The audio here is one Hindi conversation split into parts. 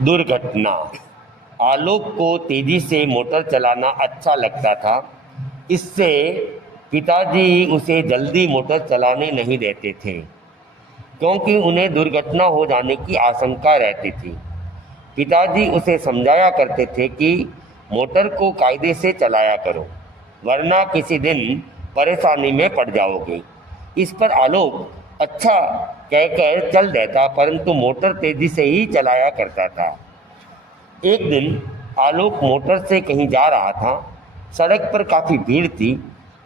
दुर्घटना। आलोक को तेजी से मोटर चलाना अच्छा लगता था। इससे पिताजी उसे जल्दी मोटर चलाने नहीं देते थे, क्योंकि उन्हें दुर्घटना हो जाने की आशंका रहती थी। पिताजी उसे समझाया करते थे कि मोटर को कायदे से चलाया करो, वरना किसी दिन परेशानी में पड़ जाओगे। इस पर आलोक अच्छा कहकर चल देता, परंतु मोटर तेजी से ही चलाया करता था। एक दिन आलोक मोटर से कहीं जा रहा था। सड़क पर काफ़ी भीड़ थी।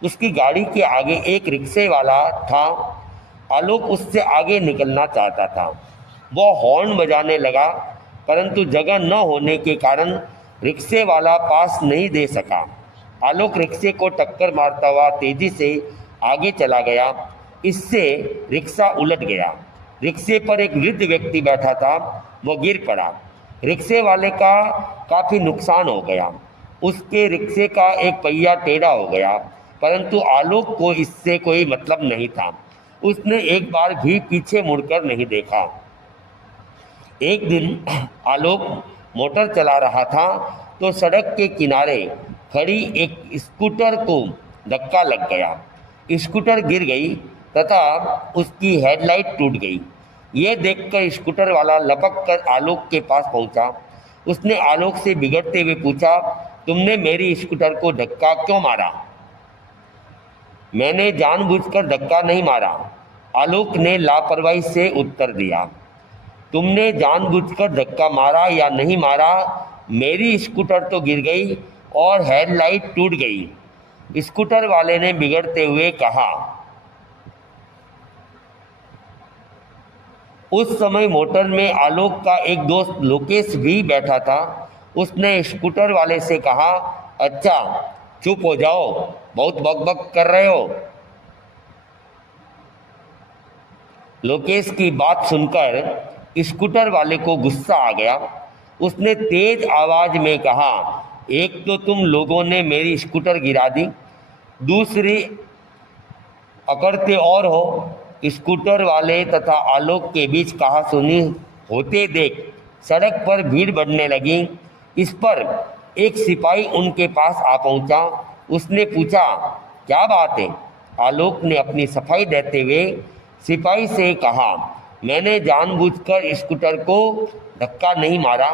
उसकी गाड़ी के आगे एक रिक्शे वाला था। आलोक उससे आगे निकलना चाहता था। वह हॉर्न बजाने लगा, परंतु जगह न होने के कारण रिक्शे वाला पास नहीं दे सका। आलोक रिक्शे को टक्कर मारता हुआ तेजी से आगे चला गया। इससे रिक्शा उलट गया। रिक्शे पर एक वृद्ध व्यक्ति बैठा था। वह गिर पड़ा। रिक्शे वाले का काफ़ी नुकसान हो गया। उसके रिक्शे का एक पहिया टेढ़ा हो गया, परंतु आलोक को इससे कोई मतलब नहीं था। उसने एक बार भी पीछे मुड़कर नहीं देखा। एक दिन आलोक मोटर चला रहा था तो सड़क के किनारे खड़ी एक स्कूटर को धक्का लग गया। स्कूटर गिर गई तथा उसकी हेडलाइट टूट गई। यह देखकर स्कूटर वाला लपक कर आलोक के पास पहुंचा। उसने आलोक से बिगड़ते हुए पूछा, तुमने मेरी स्कूटर को धक्का क्यों मारा? मैंने जानबूझकर धक्का नहीं मारा, आलोक ने लापरवाही से उत्तर दिया। तुमने जानबूझकर धक्का मारा या नहीं मारा, मेरी स्कूटर तो गिर गई और हेडलाइट टूट गई, स्कूटर वाले ने बिगड़ते हुए कहा। उस समय मोटर में आलोक का एक दोस्त लोकेश भी बैठा था। उसने स्कूटर वाले से कहा, अच्छा चुप हो जाओ, बहुत बकबक कर रहे हो। लोकेश की बात सुनकर स्कूटर वाले को गुस्सा आ गया। उसने तेज आवाज में कहा, एक तो तुम लोगों ने मेरी स्कूटर गिरा दी, दूसरी अकड़ते और हो। स्कूटर वाले तथा आलोक के बीच कहासुनी होते देख सड़क पर भीड़ बढ़ने लगी। इस पर एक सिपाही उनके पास आ पहुंचा। उसने पूछा, क्या बात है? आलोक ने अपनी सफाई देते हुए सिपाही से कहा, मैंने जानबूझकर स्कूटर को धक्का नहीं मारा,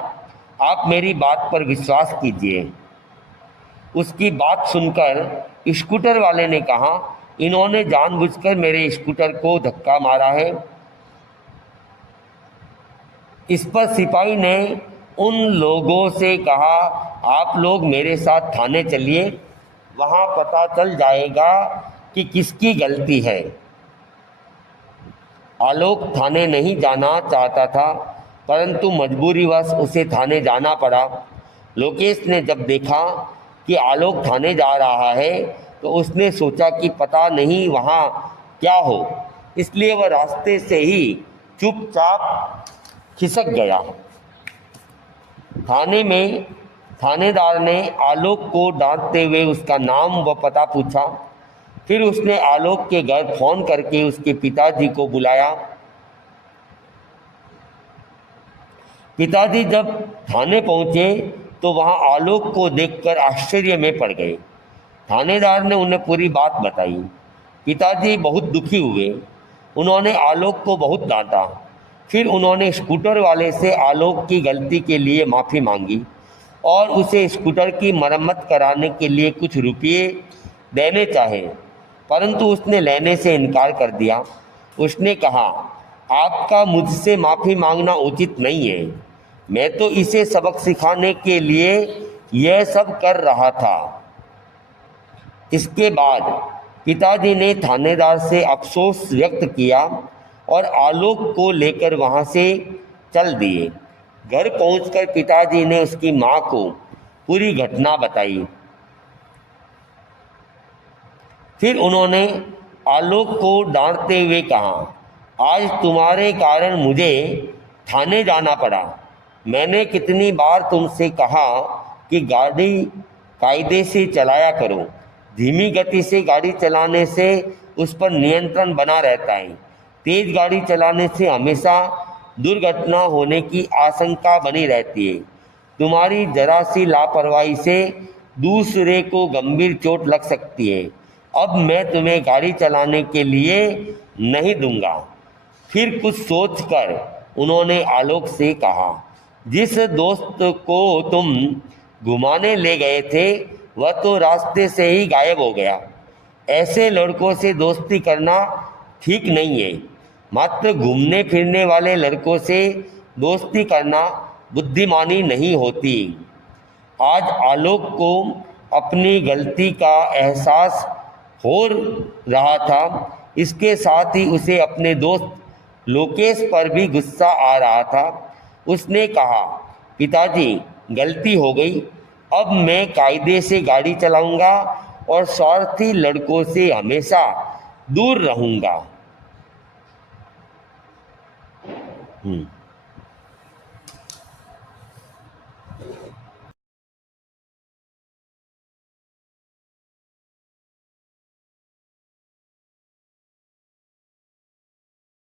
आप मेरी बात पर विश्वास कीजिए। उसकी बात सुनकर स्कूटर वाले ने कहा, इन्होंने जानबूझकर मेरे स्कूटर को धक्का मारा है। इस पर सिपाही ने उन लोगों से कहा, आप लोग मेरे साथ थाने चलिए, वहां पता चल जाएगा कि किसकी गलती है। आलोक थाने नहीं जाना चाहता था, परंतु मजबूरीवश उसे थाने जाना पड़ा। लोकेश ने जब देखा कि आलोक थाने जा रहा है तो उसने सोचा कि पता नहीं वहाँ क्या हो, इसलिए वह रास्ते से ही चुपचाप खिसक गया। थाने में थानेदार ने आलोक को डांटते हुए उसका नाम व पता पूछा। फिर उसने आलोक के घर फोन करके उसके पिताजी को बुलाया। पिताजी जब थाने पहुंचे तो वहां आलोक को देखकर आश्चर्य में पड़ गए। थानेदार ने उन्हें पूरी बात बताई। पिताजी बहुत दुखी हुए। उन्होंने आलोक को बहुत डांटा। फिर उन्होंने स्कूटर वाले से आलोक की गलती के लिए माफ़ी मांगी और उसे स्कूटर की मरम्मत कराने के लिए कुछ रुपये देने चाहे, परंतु उसने लेने से इनकार कर दिया। उसने कहा, आपका मुझसे माफ़ी मांगना उचित नहीं है, मैं तो इसे सबक सिखाने के लिए यह सब कर रहा था। इसके बाद पिताजी ने थानेदार से अफसोस व्यक्त किया और आलोक को लेकर वहां से चल दिए। घर पहुंचकर पिताजी ने उसकी मां को पूरी घटना बताई। फिर उन्होंने आलोक को डांटते हुए कहा, आज तुम्हारे कारण मुझे थाने जाना पड़ा। मैंने कितनी बार तुमसे कहा कि गाड़ी कायदे से चलाया करो। धीमी गति से गाड़ी चलाने से उस पर नियंत्रण बना रहता है। तेज गाड़ी चलाने से हमेशा दुर्घटना होने की आशंका बनी रहती है। तुम्हारी जरा सी लापरवाही से दूसरे को गंभीर चोट लग सकती है। अब मैं तुम्हें गाड़ी चलाने के लिए नहीं दूंगा। फिर कुछ सोचकर उन्होंने आलोक से कहा, जिस दोस्त को तुम घुमाने ले गए थे वह तो रास्ते से ही गायब हो गया। ऐसे लड़कों से दोस्ती करना ठीक नहीं है। मात्र घूमने फिरने वाले लड़कों से दोस्ती करना बुद्धिमानी नहीं होती। आज आलोक को अपनी गलती का एहसास हो रहा था। इसके साथ ही उसे अपने दोस्त लोकेश पर भी गुस्सा आ रहा था। उसने कहा, पिताजी गलती हो गई। अब मैं कायदे से गाड़ी चलाऊंगा और स्वार्थी लड़कों से हमेशा दूर रहूंगा।